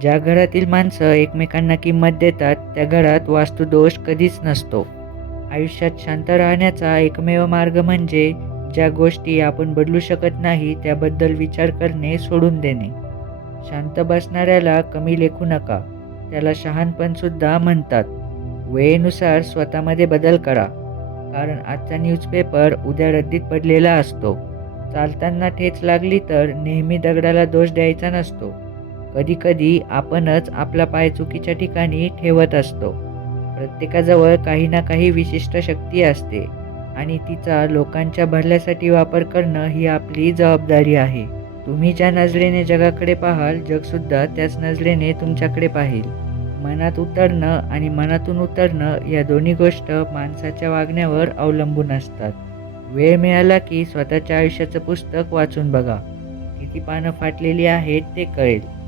ज्या घरातील माणसं एकमेकांना किंमत देतात त्या घरात वास्तुदोष कधीच नसतो. आयुष्यात शांत राहण्याचा एकमेव मार्ग म्हणजे ज्या गोष्टी आपण बदलू शकत नाही त्याबद्दल विचार करणे सोडून देणे. शांत बसणाऱ्याला कमी लेखू नका. त्याला शहाणपणसुद्धा म्हणतात. वेळेनुसार स्वतःमध्ये बदल करा. कारण आजचा न्यूजपेपर उद्या रद्दीत पडलेला असतो. चालताना ठेच लागली तर नेहमी दगडाला दोष द्यायचा नसतो. कधीकधी आपणच आपला पाय चुकीच्या ठिकाणी ठेवत असतो. प्रत्येकाजवळ काही ना काही विशिष्ट शक्ती असते आणि तिचा लोकांच्या भल्यासाठी वापर करणं ही आपली जबाबदारी आहे. तुम्ही ज्या नजरेने जगाकडे पाहाल जगसुद्धा त्याच नजरेने तुमच्याकडे पाहिल. मनात उतरणं आणि मनातून उतरणं या दोन्ही गोष्ट माणसाच्या वागण्यावर अवलंबून असतात. वेळ मिळाला की स्वतःच्या आयुष्याचं पुस्तक वाचून बघा. किती पानं फाटलेली आहेत ते कळेल.